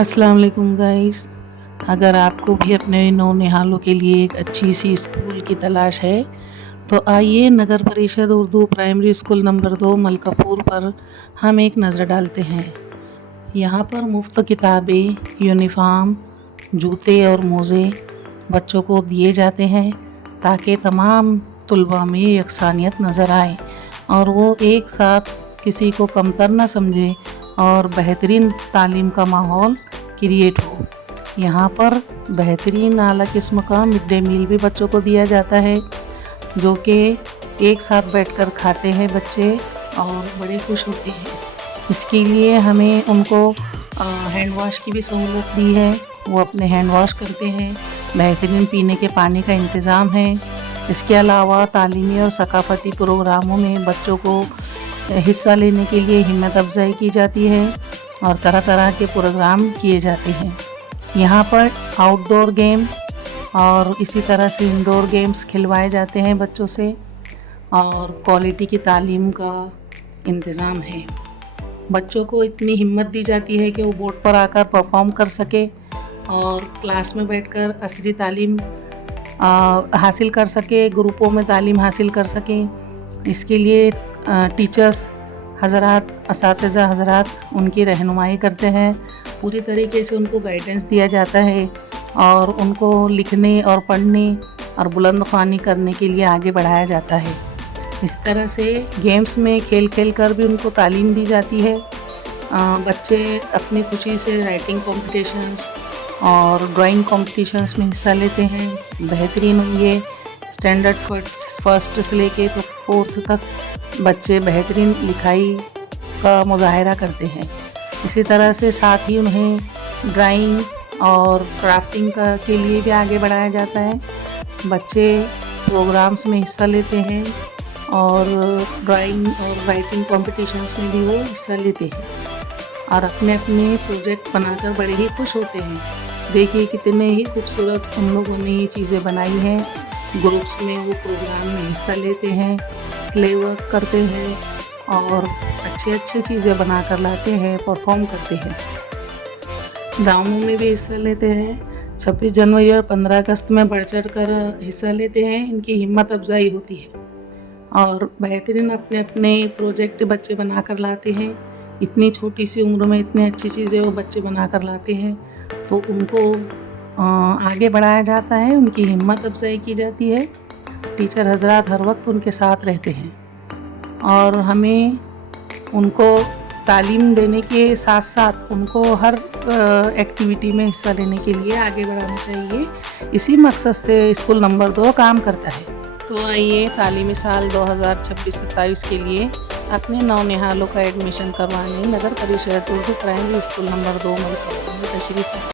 अस्सलाम वालेकुम गाइस। अगर आपको भी अपने नौनिहालों के लिए एक अच्छी सी स्कूल की तलाश है तो आइए नगर परिषद Urdu primary school number 2 Malkapur पर हम एक नज़र डालते हैं। यहाँ पर मुफ्त किताबें, यूनिफॉर्म, जूते और मोज़े बच्चों को दिए जाते हैं ताकि तमाम तलबा में यकसानियत नज़र आए और वो एक साथ किसी को कमतर न समझे और बेहतरीन तालीम का माहौल क्रिएट हो। यहाँ पर बेहतरीन आला किस्म का मिड डे मील भी बच्चों को दिया जाता है जो कि एक साथ बैठकर खाते हैं बच्चे और बड़े खुश होते हैं। इसके लिए हमें उनको हैंड वॉश की भी सहूलत दी है, वो अपने हैंड वॉश करते हैं। बेहतरीन पीने के पानी का इंतज़ाम है। इसके अलावा तालीमी और सकाफ़ती प्रोग्रामों में बच्चों को हिस्सा लेने के लिए हिम्मत अफजाई की जाती है और तरह तरह के प्रोग्राम किए जाते हैं। यहाँ पर आउटडोर गेम और इसी तरह से इंडोर गेम्स खिलवाए जाते हैं बच्चों से और क्वालिटी की तालीम का इंतज़ाम है। बच्चों को इतनी हिम्मत दी जाती है कि वो बोर्ड पर आकर परफॉर्म कर सके और क्लास में बैठकर असली तालीम हासिल कर सके, ग्रुपों में तालीम हासिल कर सकें। इसके लिए टीचर्स हज़रात, असातिज़ा हज़रात उनकी रहनुमाई करते हैं। पूरी तरीके से उनको गाइडेंस दिया जाता है और उनको लिखने और पढ़ने और बुलंद ख़्वानी करने के लिए आगे बढ़ाया जाता है। इस तरह से गेम्स में खेल खेल कर भी उनको तालीम दी जाती है। बच्चे अपनी खुशी से राइटिंग कॉम्पिटिशन्स और ड्राइंग कॉम्पिटिशन्स में हिस्सा लेते हैं। बेहतरीन ये स्टैंडर्ड फर्स्ट से लेके तो 4th तक बच्चे बेहतरीन लिखाई का मुज़ाहरा करते हैं। इसी तरह से साथ ही उन्हें ड्राइंग और क्राफ्टिंग के लिए भी आगे बढ़ाया जाता है। बच्चे प्रोग्राम्स में हिस्सा लेते हैं और ड्राइंग और राइटिंग कॉम्पिटिशन्स में भी वो हिस्सा लेते हैं और अपने अपने प्रोजेक्ट बनाकर बड़े ही खुश होते हैं। देखिए कितने ही खूबसूरत उन लोगों ने ये चीज़ें बनाई हैं। ग्रुप्स में वो प्रोग्राम में हिस्सा लेते हैं, प्ले वर्क करते हैं और अच्छी चीज़ें बना कर लाते हैं, परफॉर्म करते हैं। ड्रामों में भी हिस्सा लेते हैं। 26 जनवरी और 15 अगस्त में बढ़ चढ़ कर हिस्सा लेते हैं। इनकी हिम्मत अफजाई होती है और बेहतरीन अपने अपने प्रोजेक्ट बच्चे बना कर लाते हैं। इतनी छोटी सी उम्र में इतनी अच्छी चीज़ें वो बच्चे बना कर लाते हैं तो उनको आगे बढ़ाया जाता है, उनकी हिम्मत अफजाई की जाती है। टीचर हज़रात हर वक्त उनके साथ रहते हैं और हमें उनको तालीम देने के साथ साथ उनको हर एक्टिविटी में हिस्सा लेने के लिए आगे बढ़ाना चाहिए। इसी मकसद से स्कूल नंबर 2 काम करता है। तो आइए तालीमी साल 2026-27 के लिए अपने नौनिहालों का एडमिशन करवाने नगर परिषद Urdu primary school number 2 Malkapur में तशरीफ़